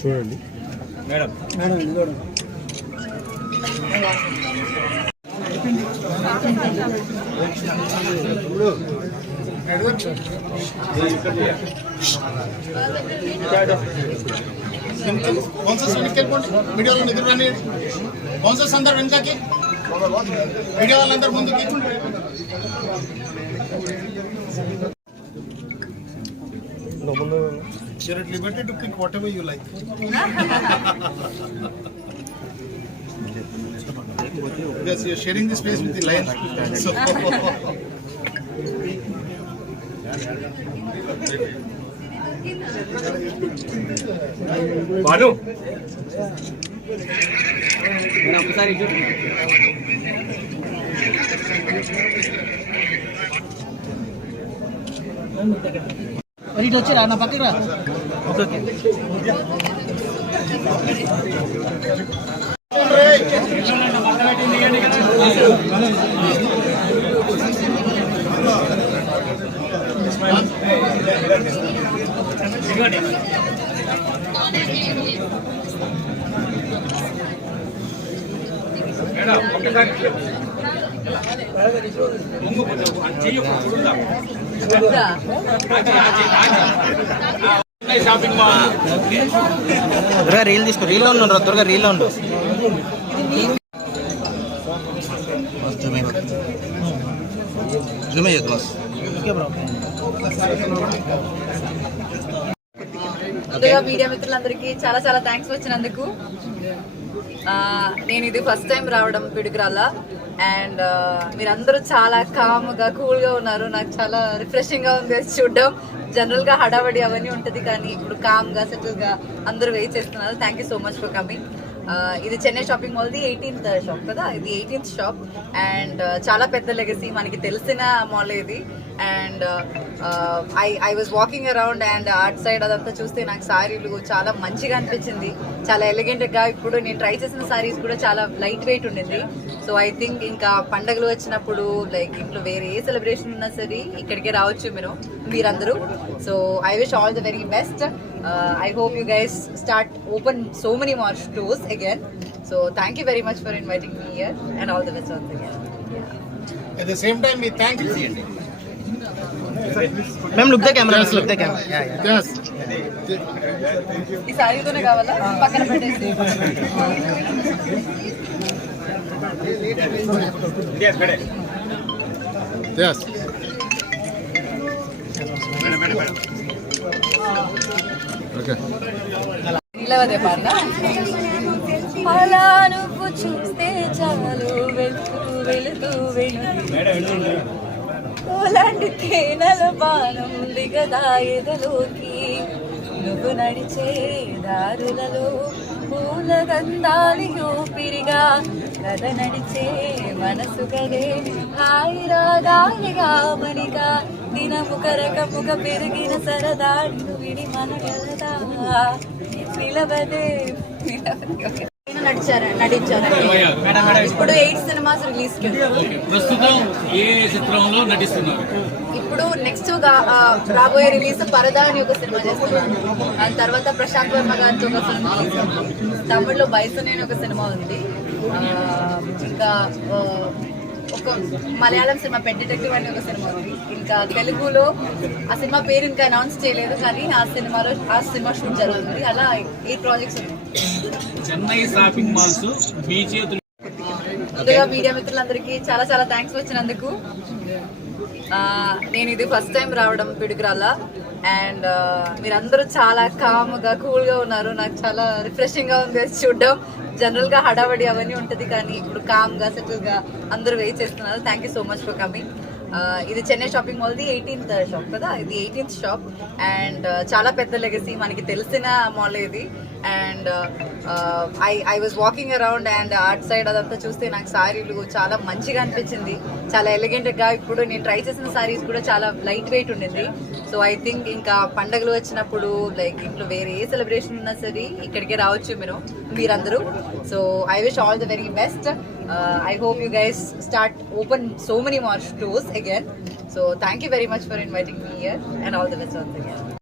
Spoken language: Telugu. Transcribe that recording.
చూడండి మేడం మేడం ఇది చూడండి మీడియా వాళ్ళు ఎదురు రండి. కౌన్సిల్స్ అందరు వెనకకి, మీడియా వాళ్ళందరూ ముందుకి. You're at liberty to pick whatever you like. Because you're sharing the space with the lion. So. Banu. మరి ఇటు వచ్చి రా నా పక్కకి రా. త్వరగా రీల్ తీసుకో. రీల్లో ఉండు, త్వరగా రీల్లో ఉండు. ముందుగా మీడియా మిత్రులందరికీ చాలా చాలా థ్యాంక్స్ వచ్చినందుకు. నేను ఇది ఫస్ట్ టైం రావడం పిడుగురాల, అండ్ మీరందరూ చాలా కామ్గా కూల్గా ఉన్నారు. నాకు చాలా రిఫ్రెషింగ్గా ఉంది చూడడం. జనరల్గా హడావడి అవన్నీ ఉంటుంది, కానీ ఇప్పుడు కామ్గా సెటిల్గా అందరూ వెయిట్ చేస్తున్నారు. Thank you so much for coming. ఇది చెన్నై షాపింగ్ మాల్ది 18th షాప్ కదా, ఇది 18th షాప్. అండ్ చాలా పెద్ద లెగసీ, మనకి తెలిసిన మాల్ ఇది. And I was walking around, and at side అదంతా చూస్తే నాకు సారీలు చాలా మంచిగా అనిపించింది, చాలా ఎలిగెంట్గా. ఇప్పుడు నేను ట్రై చేసిన సారీస్ కూడా చాలా లైట్ వెయిట్ ఉండింది. సో ఐ థింక్ ఇంకా పండుగలు వచ్చినప్పుడు, లైక్ ఇంట్లో వేరే ఏ సెలబ్రేషన్ ఉన్నా సరే ఇక్కడికే రావచ్చు మీరందరూ. So I wish all the very best. I hope you guys open so many more stores again. So thank you very much for inviting me here, and all the best once again. Yeah. At the same time, we thank you. Ma'am, look the camera. Look the camera. Yeah. Yes. ఈ సారీ తోనే కావాలా, పక్కన పెట్టేసి. Yes. Okay. నిలవదే పాట. అలా నువ్వు చూస్తే చాలు వెళ్తూ వెళుతూ వెనులాంటి తేనెల బాణం దిగదా ఎదలోకి. నువ్వు నడిచే దారులలో పూల గంధాలి ఊపిరిగా కథ నడిచే మనసు కదే హాయి రాగాలిగా మనిగా దినము కరకముగ పెరిగిన సరదాడు విడి మనగలదా నిలవదే నటించారు. ఇప్పుడు 8 సినిమాస్ రిలీజ్. ప్రస్తుతం ఏ చిత్రంలో నటిస్తున్నారు? ఇప్పుడు నెక్స్ట్ రాబోయే రిలీజ్ పరదా అని ఒక సినిమా చేస్తున్నాను. దాని తర్వాత ప్రశాంత్ వర్మ గారితో ఒక సినిమా, తమిళ్లో బైసన్ అని ఒక సినిమా ఉంది. ఇంకా ఒక మలయాళం సినిమా పెద్ద డిటెక్టివ్ అని ఒక సినిమా ఉంది. ఇంకా తెలుగులో ఆ సినిమా పేరు ఇంకా అనౌన్స్ చేయలేదు, కానీ ఆ సినిమా షూట్ జరుగుతుంది. అలా 8 ప్రాజెక్ట్స్ ఉన్నాయి. చెన్నై షాపింగ్ మాల్స్ మీ చేతులు. ముందుగా మీడియా మిత్రులందరికీ చాలా చాలా థ్యాంక్స్ వచ్చినందుకు. నేను ఇది ఫస్ట్ టైం రావడం పిడుగురాల, అండ్ మీరందరూ చాలా కామ్గా కూల్గా ఉన్నారు. నాకు చాలా రిఫ్రెషింగ్గా ఉంది చూడడం. జనరల్గా హడావడి అవన్నీ ఉంటుంది, కానీ ఇప్పుడు కామ్గా సెటిల్గా అందరూ వెయిట్ చేస్తున్నారు. Thank you so much for coming. ఇది చెన్నై షాపింగ్ మాల్ది 18th షాప్ కదా, ఇది 18th షాప్. అండ్ చాలా పెద్ద లెగసీ, మనకి తెలిసిన మాల్ ఇది. And I was walking around and at side అదంతా చూస్తే నాకు సారీలు చాలా మంచిగా అనిపించింది, చాలా ఎలిగెంట్గా. ఇప్పుడు నేను ట్రై చేసిన సారీస్ కూడా చాలా లైట్ వెయిట్ ఉండింది. సో ఐ థింక్ ఇంకా పండగలు వచ్చినప్పుడు లైక్ ఇంట్లో వేరే ఏ సెలబ్రేషన్ ఉన్నా సరే ఇక్కడికే రావచ్చు మీరందరూ. So I wish all the very best. I hope you guys start open so many more stores again. So thank you very much for inviting me here and all the best once again.